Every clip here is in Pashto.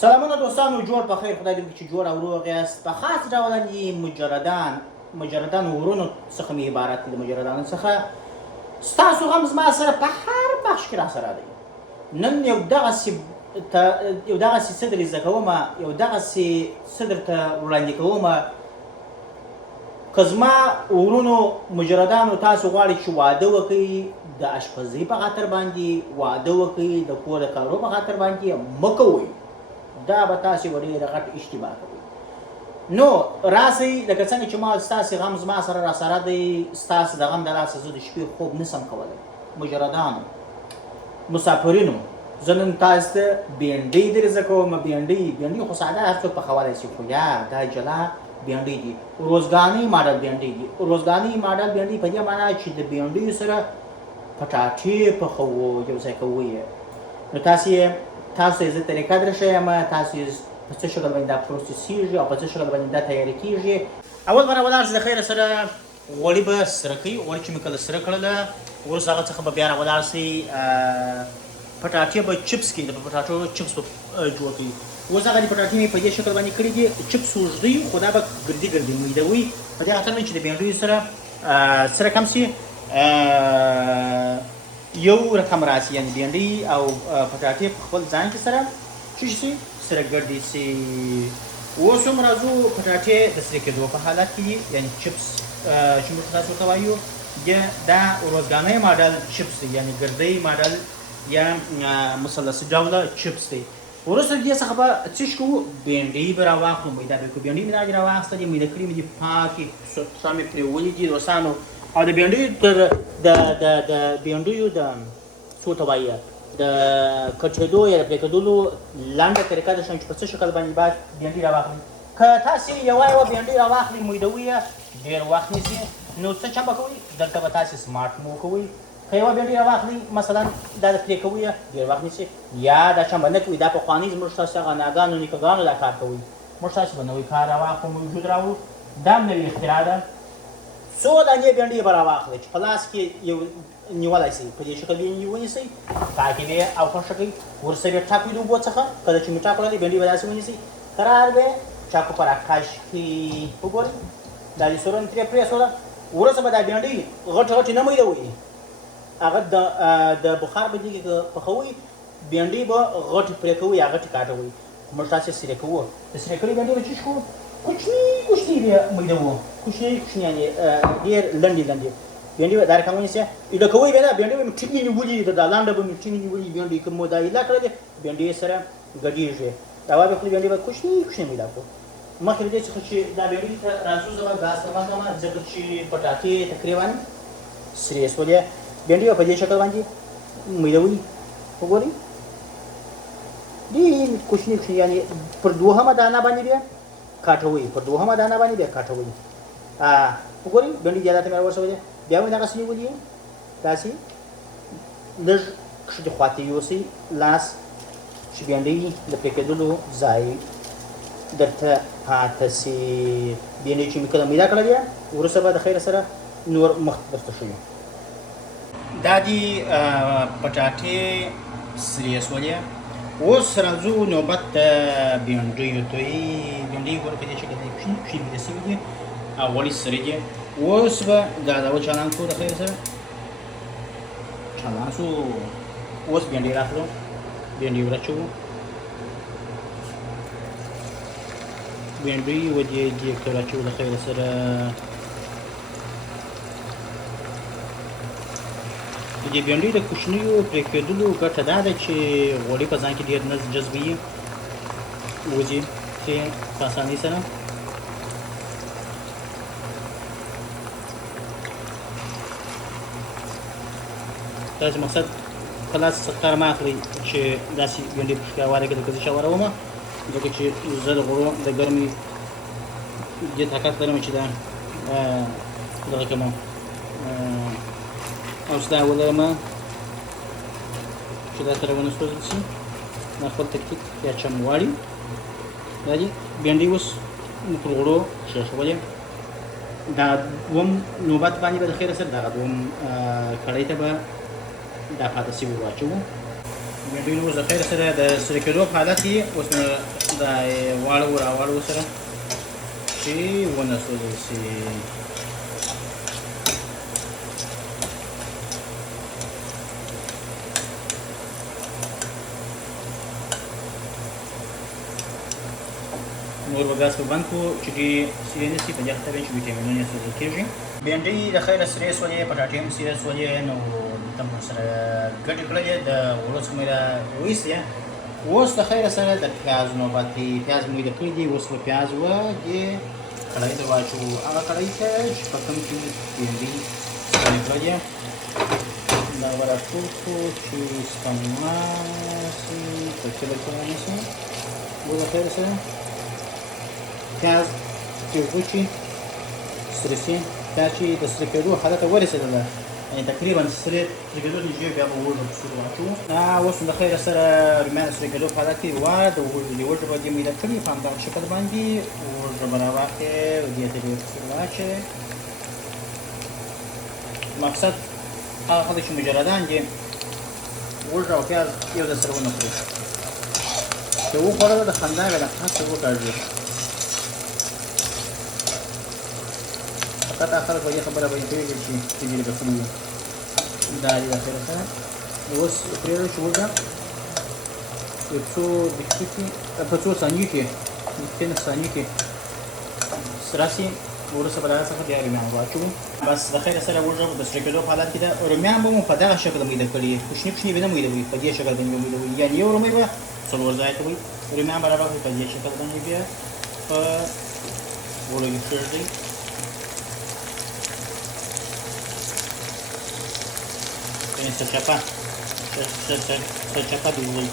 سلامونه دوستانو، جوړ په خیر. خدای دې چې جوړ او روغ یاست. په خاص ډول یې مجردان ورونو څخه مې عبارت دي. د مجردانو څخه ستاسو غم زما سره په هر بخش کې را سره دی. نن یو دغسې څه درې زده کومه، یو دغسې څه درته وړاندې کومه. که زما ورونو مجردانو تاسو غواړئ چې واده وکړئ، د اشپزۍ په خاطر باندې واده وکړئ، د کور د کارو په خاطر باندې مه کوئ. دا به تاسې به ډېره غټ اشتباه کوئ. نو راسئ، لکه څنګه چې ما ستاسې غم زما سره را سره دی، ستاسې د غم د لاسه زه د شپې خوب نسم کولی. مجردانو، مسافرینو، زه نن تاسو ته بېنډۍ در زده کوم. بېنډۍ خو ساده هر څوک پخولی شي، خو یا دا جلا بېنډۍ دي، روزګانۍ ماډل بېنډۍ دي. روزګانۍ ماډل بېنډۍ په دې معنا چې د بېنډیو سره پټاټې پخوو، یو ځای کوو یې. نو تاسو ته زه طریقه درښیم، تاسو په څه شکل باندې دا پروسسیږي او په څه شکل باندې دا تیارې کېږي. اول به راولاړ شئ د خیره سره، غوړي به سره کوئ. غوړي چې مې کله سره کړله، وروسته هغه څخه به بیا راولاړ شئ، پټاټې به چپس کړئ، د پټاټو چپس به جوړ کړئ. اوس هغه د پټاټې مې په دې شکل باندې کړي دي، چپس اوږده خو دا به ګردي میدوي، په دې خاطر باندې چې د بېنډیو سره څه رقم شي، یو رقم راسي، یعنې بېنډۍ او پټاټې په خپل ځان کې سره څه شي، سره ګډې شي. اوس هم راځو، پټاټې د سره کېدو په حالت کې دي، یعنې چپس چې موږ تاسو ته وایو، دا روزګانۍ ماډل چپس دی، یعنې ګردۍ ماډل یا مثلثي ډوله چپس دی. وروسته دې څخه به څه کوو، بېنډۍ به راواخلو، میده به کړو. بېنډۍ مې دا دې راواخیستلې، میده کړې مې دي، پاکې ښه مې پرېولې دي دوستانو. او د بېنډیو د څو ته وایي، د کټېدو یا د پرې کېدلو لنډه طریقه درښیم چې په څه شکل باندې باید بېنډۍ راواخلئ. که تاسې یوه بېنډۍ راواخلئ، میدوئ یې، ډېر وخت نیسي، نو څه چم به کوئ، دلته به تاسې سمارټ مو کوئ. که یوه بېنډۍ راواخلئ، مثلا دا د پرې کوئ، ډېر وخت نیسي، یا دا چم به نه کوئ. دا پخواني زموږ ستاسې هغه ناګانو نیکهګانو دا کار کوئ. موږ تاسې به نوی کار راواخلو، موجود راوړو. دا هم نوې اختراع ده. څو دانې بېنډۍ به راواخلئ چې په لاس کې یو نیولی شئ، په دې شکل یې ونیسئ، پاکې به یې او خوښه کړئ. وروسته بیا ټاک وي د اوبو څخه، کله چې مې ټاک وړلی، بېنډۍ به داسې ونیسئ، قرار به یې چاقو په راکش کې وګورئ، دا دې سورن ترې پرېښوده. وروسته به دا بېنډۍ غټې نه میدوئ، هغه د بخار په دې کې پخوئ، بېنډۍ به غټې پرې کوئ یا غټې کاټوئ. موږ تاسې سرې کوو، د سرې کړې بېنډۍ به څه کوو، کوچني به میدوو، کوچني یعنې ډېر لنډې بېنډۍ به دا رقم ونیسئ، ایله کوئ بیا. دا بېنډۍ به مې ټینګې نیولي، دا لنډه به مې ټینګې نیولي بېنډۍ، که مو دا ایله کړلې، بېنډۍ سره ګډېږي. دا به خپلې بېنډۍ به کوچني میده کړو. مخکې له دې څخه چې دا بېنډۍ ته راځو، زه به ګاز ته بند کړم، ځکه چې پټاټې تقریبا سرې شولې. بېنډۍ به په دې شکل باندې میدوئ، وګورئ، ډېر کوچني، یعنې پر دوهمه دانه باندې بیا کاټوئ، پر دوهمه دانه باندې بیا کاټوئ. وګورئ، بېنډۍ زیاته مې راورسولې، بیا مې دغسې نیولي، داسې لږ کښې خواته یوسئ لاس، چې بېنډۍ د پرې کېدلو ځای درته پاته سي. بېنډۍ چې مې کله میده کړلې، وروسته به د خیره سره نور مخته درته ښیو. دا دي پټاټې سرې شولې. اوس راځو نوبت د بېنډیو ته. بېنډۍ ګوره په دې شکل باندې کوچني میده شوي دي او غوړي سرې دي. اوس به دا چالان کړو د خیره سره، چالان شو. اوس بېنډۍ راخلو، بېنډۍ ورچوو، بېنډۍ و دې کې راچوو د خیره سره. د دې بېنډۍ د کوچنیو پرې کېدلو ګټه دا ده چې غوړي په ځان کې ډېر نه جذبوي، وځي چې په اسانۍ سره. تاسې مقصد په لاس کار مه اخلئ چې داسې بېنډۍ په ښکاواله کې لکه زه شاورومه، ځکه چې زه د غوړو د ګرمې دې طاقت لرم چې دا دغه کړم او چې دا ولرم چې دا سره ونه سوځل شي. دا خپل تکتیک یا چم غواړي. دا دي بېنډۍ اوس مو پر غوړو کېښولې. دا دوم نوبت باندې به د خیره سره دغه دوم کړۍ ته به دا پاته شوي واچوو. بینډۍ اوس د خیر سره د سره کېدو په حالت کې اوس نو دا واړو راواړو سره چې ونه سوځول شي. نور به ګاز په بند کړو چې ډېرې سرې نه شي، په دې خاطر چې ویټامینونه یې سوځول کېږي. بینډۍ د خیره سرې سولې، پټاټې هم سرې سولې، نو دم ورسره ګډې کړلې، د غوړو څخه مې راویستې. اوس د خیره سره د پیاز نوبت دی. پیاز مې مویده کړي دي، اوس به پیاز دې کړاهي ته واچوو. هغه کړاهي ته چې په کوم کې بینډۍ سپینې کړلې دا به راټول کړو چې سپما شي، پکې به نه شي. اوس د خیره سره پیاز چې وچي سره شي، دا چې د سره کېدو حالت ته ورسېدله، یعنې تقریبا سره کېدو نږدې، بیا به وږه په سره واچوو. اوس نو د خیره سره رومیان سره کېدو په حالت کې وه، د وږه به دې میده کړي په همدغه شکل باندې. وږه به راواخلې، دې ته دې په سره واچوې. مقصد هغه خلک چې مجردان دي وږه او پیاز یو ځای سره ونه خوري، چې وخوړله د خندا به هڅه وکړي. فقط آخر په دې خبره باندې پوهېږي چې ډېرې به ښه وي. دا دې د خیره سره اوس پرېږدو چې وږه یو څو دقیقې کې، په څو ثانیو کې، 15 ثانیو کې سره شي. وروسته به د هغه څخه بیا رومیان واچوو. بس د خیره سره وږه د سره کېدو په حالت کې ده. رومیان به مو په دغه شکل میده کړي، کوچني کوچني به نه میده وي، په دې شکل باندې به میده وي، یعنې یو رومی به څلور ځایه ته وي. رومیان به راواخلئ په دې شکل باندې، بیا په غوړو کې کېږدئ. سرچپه دوزئ.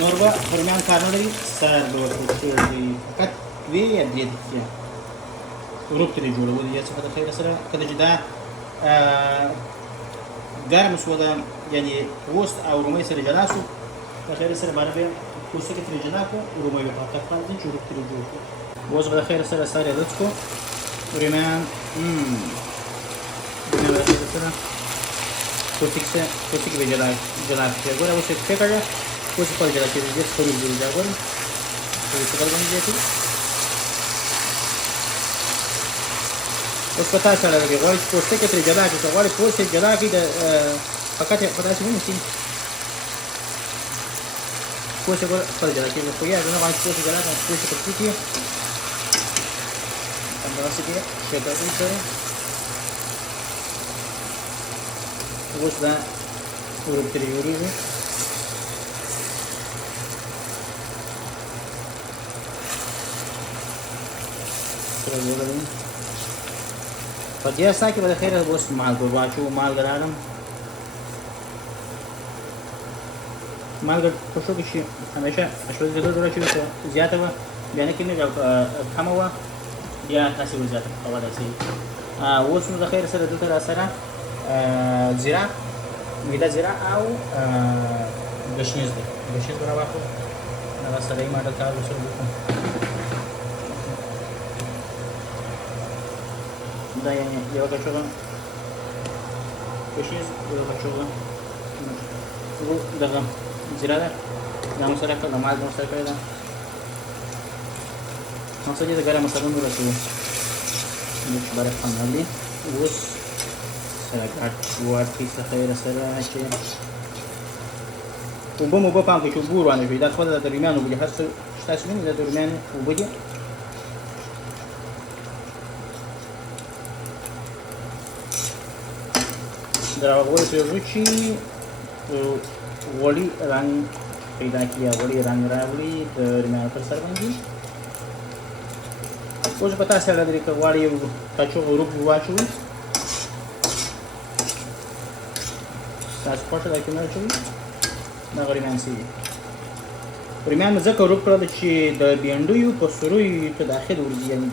نور به رومیان کار نه لري، سر به ورته کېږدئ، فقط 2 یا 3 دقیقې وروب ترې جوړول یا څه په د خیره سره. کله چې دا ګرم شوله، یعنې پوست او رومی سره جلا شو، د خیره سره باندې به پوستکی ترې جلا کړو، رومی به په حقیقت باندې چې وروب ترې جوړ کړو. اوس به د خیره سره سر یې لڅ کړو. رومیان د خیره سره پوستکی به جلا کړي. ګوره اوس یې پرې کړه، اوس یې خپل جلا کېږي، بیا خپلې جوړېږي. دا ګورئ په دې شکل باندې زیاتوي. اوس په تاسو اړه لري، غواړئ چې پوستکی ترې جلا کړئ، که غواړئ پوست یې جلا کړئ، فقط یې په داسې ونیسئ، پوست یې خپله جلا کېږي. خو یا زه نه غواړم چې پوست یې جلا کړم، پوست یې په څه کې همدغسې کې شکل کوي. اوس دا ورو ترې جوړېږي. په دې اساس کې به د خیره اوس مالګه واچوو. مالګه راوړم، مالګه په شو کې چې همیشه اشپزي ځای جوړه شوې که زیاته وه بیا نه کېږي، او کمه وه بیا تاسې ور زیاته پخوه داسې. اوس نو د خیر سره دلته راسره زیره، میده زیره او ګشنیز دی. ګشنیز به راواخلو، هغه سره یې ماډل کار ورسره وکړو. دا یعنې یوه کچوغه ګشنیز، یوه کچوغه دغه زیره ده، دا مو سره کړه، مالګه مو سره کړې ده. مقصد یې د ګرم مصالحو ورسوو چې برای خوند راوړي. اوس سره ګډ واټي څخه یې راسره چې اوبه مو به پام کوئ چې اوبه ور باندې شوي. دا خپله د رومیانو اوبه دي، هر څه چې تاسو وینئ دا د رومیانو اوبه دي. د هغوی پرېږدو چې غوړي رنګ پیدا کړي یا غوړي رنګ راوړي د رومیانو پر سر باندې. اوس په تاسو اړه لري که غواړئ یو کچوغه ورو واچوئ، ستاسو خوښه ده که نه اچوئ. دغه رومیان څه دي، رومیان مې ځکه ورو کړل چې د بینډیو په سوریو ته داخل ورځي، یعنې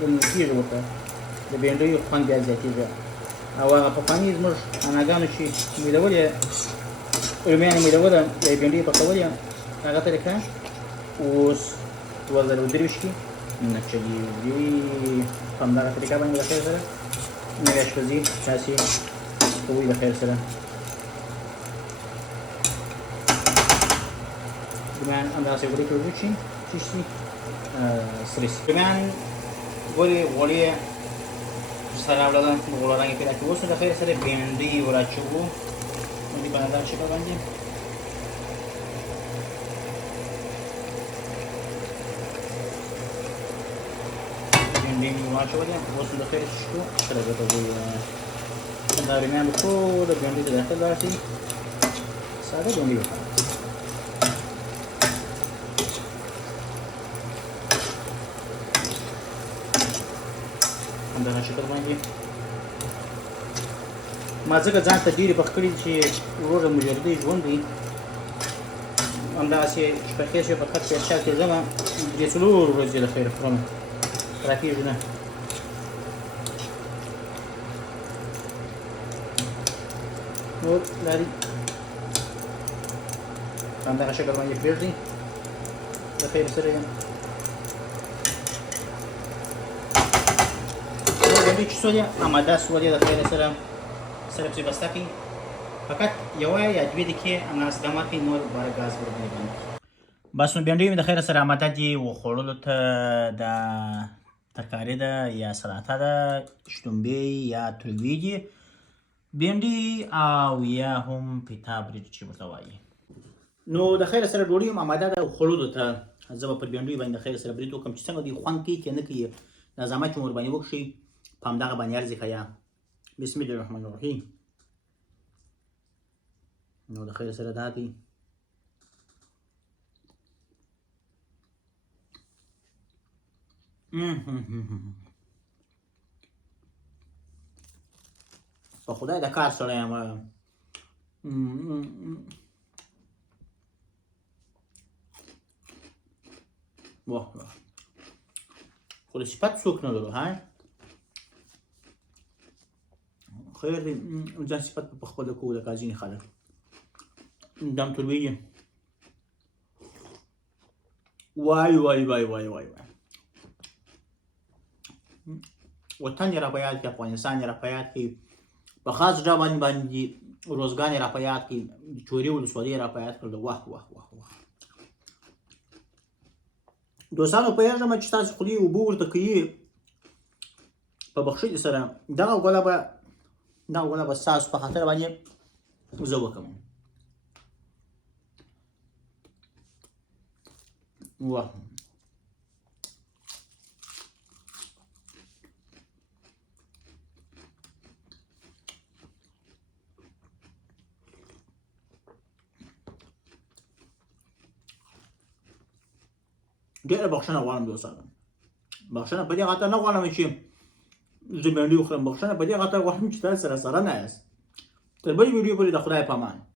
دننه کېږي ورته د بینډیو خوند بیا زیاتېږي. او هغه پخواني زموږ اناګانو چې میدول یې رومیان یې میدوله یا یې بینډۍ یې پخولې، هغه طریقه اوس 2023 کې نه چلیږي په همدغه طریقه باندې د خیر سره نوې اشپزي تاسې کوئ د خیر سره رومیان همداسې غوړي کې وچ شي چې شي سره شي رومیان غوړي سره ولاړ غوړ رنګ پیدا کوي اوس د خیر سره بینډي وراچوو باندې په همدغه شکل باندې بینډي واچولې اوس د خیر شو سره ګټوي دا رومیان ټول د بینډي داخل راشي ساده بینډي همدغه شکل باندې ما ځکه ځان ته ډېرې پخ کړي چې وروره مجردي ژوند دی همدغسې چې پخې شوې په کټ پیرچال کې ځمه درې څلور ورځې د خیر خورم راکېږي نه نور لري همدغه شکل باندې پرېږدي د خیر سره یم بینډي چې سولې آماده سولې د خیر سره سره پسې بسته کړي فقط یوه یا دوې دقیقې همداسې دمه کړي نور باره ګاز ورباندې بند کړي بس نو بینډي مې د خیر سره آماده دي وخوړلو ته د ترکاري ده یا سلاته ده شړومبې یا تروي دي بینډي او یا هم پیتا برید چې ورته وایي نو د خیر سره ډوډۍ هم آماده ده خوړلو ته زه به پر بینډیو باندې د خیر سره برید وکړم چې څنګه دوی خوند کوي که نه کوي دا زحمت چې مو ورباندې وکړئ په همدغه باندې عرض یې ښیه بسم الله الرحمن الرحیم نو د خیر سره دا دی په خدای د کار سره یم واه خو د صفت څوک نه لرو ها خیر دی ځان صفت په خپله کوو لکه ځینې خلک دم ترویږي وای وای وای وای وای وطن یې را په یاد کړي افغانستان یې را په یاد کړي په خاص ډول باندې روزګان یې را په یاد کړي د چوري ولسوالي یې را په یاد کړل واه واه واه واه دوستانو پوهېږم چې تاسو خولې اوبه ورته کوي په بخښلي سره دغه ګوله به ستاسو په خاطر باندې زه وکړم واه ډېره بخښنه غواړم دوستانو بخښنه په دې خاطر نه غواړم چې زه بینډي وخورم بخښنه په دې خاطر غواړم چې تاسو سره نه یاست تر بلې ویډیو پورې د خدای په امان